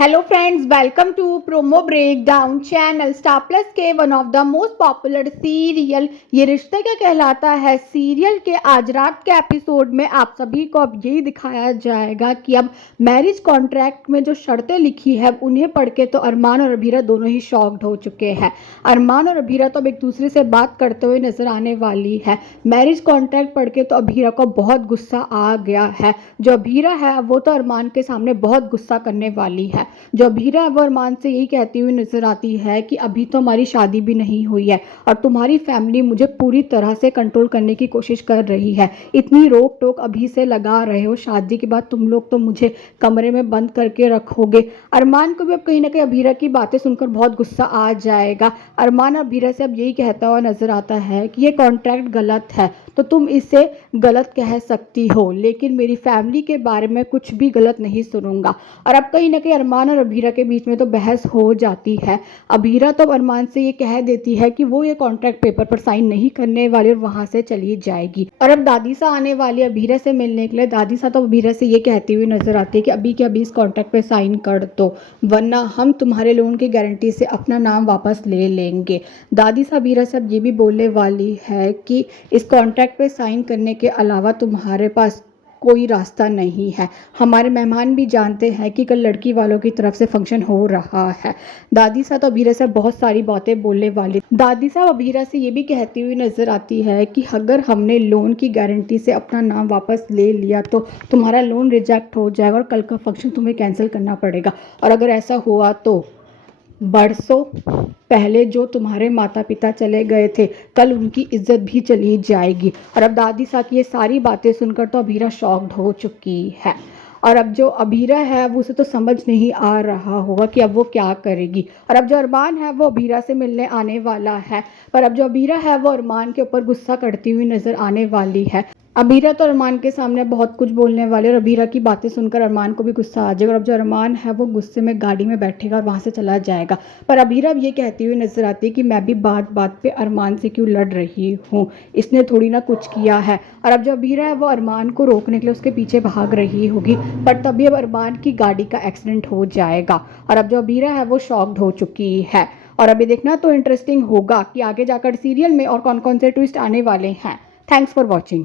Hello friends, welcome to promo breakdown channel. Star plus के one of the most popular serial ये रिश्ते क्या कहलाता है सीरियल के आज रात के एपिसोड में आप सभी को अब यही दिखाया जाएगा कि अब मैरिज कॉन्ट्रैक्ट में जो शर्तें लिखी है उन्हें पढ़ के तो अरमान और अभीरा दोनों ही शॉक्ड हो चुके हैं। अरमान और अभीरा तो अब एक दूसरे से बात करते हुए नजर आने वाली है। मैरिज कॉन्ट्रैक्ट पढ़ के तो अभीरा को बहुत गुस्सा आ गया है। जो अभीरा है वो तो अरमान के सामने बहुत गुस्सा करने वाली है। जो अभीरा वो अरमान से यही कहती हुई नजर आती है कि अभी तो हमारी शादी भी नहीं हुई है और तुम्हारी फैमिली मुझे पूरी तरह से कंट्रोल करने की कोशिश कर रही है। इतनी रोक टोक अभी से लगा रहे हो, शादी के बाद तुम लोग तो मुझे कमरे में बंद करके रखोगे। अरमान को भी अब कहीं ना कहीं अभीरा की बातें सुनकर बहुत गुस्सा आ जाएगा। अरमान अभीरा से अब यही कहता हुआ नजर आता है कि ये कॉन्ट्रैक्ट गलत है तो तुम इसे गलत कह सकती हो, लेकिन मेरी फैमिली के बारे में कुछ भी गलत नहीं सुनूंगा। और अब कहीं ना कहीं अरमान और अभीरा के बीच में तो बहस हो जाती है। अभीरा तो अरमान से ये कह देती है कि वो ये कॉन्ट्रैक्ट पेपर पर साइन नहीं करने वाली और वहां से चली जाएगी। और अब दादी सा आने वाली अभीरा से मिलने के लिए दादी सा तो अभीरा से ये कहती हुई नजर आती है कि अभी के अभी इस कॉन्ट्रैक्ट पे साइन कर दो, वरना हम तुम्हारे लोन की गारंटी से अपना नाम वापस ले लेंगे। दादी सा अभीरा से अब ये भी बोलने वाली है कि इस कॉन्ट्रैक्ट पे साइन करने के अलावा तुम्हारे पास कोई रास्ता नहीं है। हमारे मेहमान भी जानते हैं कि कल लड़की वालों की तरफ से फंक्शन हो रहा है। दादी साहब अभीरा से बहुत सारी बातें बोलने वाली। दादी साहब अभीरा से ये भी कहती हुई नजर आती है कि अगर हमने लोन की गारंटी से अपना नाम वापस ले लिया तो तुम्हारा लोन रिजेक्ट हो जाएगा और कल का फंक्शन तुम्हें कैंसिल करना पड़ेगा। और अगर ऐसा हुआ तो बरसों पहले जो तुम्हारे माता पिता चले गए थे, कल उनकी इज्जत भी चली जाएगी। और अब दादी सा की ये सारी बातें सुनकर तो अभीरा शॉक्ड हो चुकी है। और अब जो अभीरा है अब उसे तो समझ नहीं आ रहा होगा कि अब वो क्या करेगी। और अब जो अरमान है वो अभीरा से मिलने आने वाला है, पर अब जो अभीरा है वो अरमान के ऊपर गुस्सा करती हुई नजर आने वाली है। अभीरा तो अरमान के सामने बहुत कुछ बोलने वाले और अभीरा की बातें सुनकर अरमान को भी गुस्सा आ जाएगा। और अब जो अरमान है वो गुस्से में गाड़ी में बैठेगा और वहाँ से चला जाएगा। पर अभीरा ये कहती हुई नजर आती है कि मैं भी बात बात पे अरमान से क्यों लड़ रही हूँ, इसने थोड़ी ना कुछ किया है। और अब जो अभीरा है वो अरमान को रोकने के लिए उसके पीछे भाग रही होगी, पर तभी अब अरमान की गाड़ी का एक्सीडेंट हो जाएगा। और अब जो अभीरा है वो शॉक्ड हो चुकी है। और अभी देखना तो इंटरेस्टिंग होगा कि आगे जाकर सीरियल में और कौन कौन से ट्विस्ट आने वाले हैं। Thanks for watching.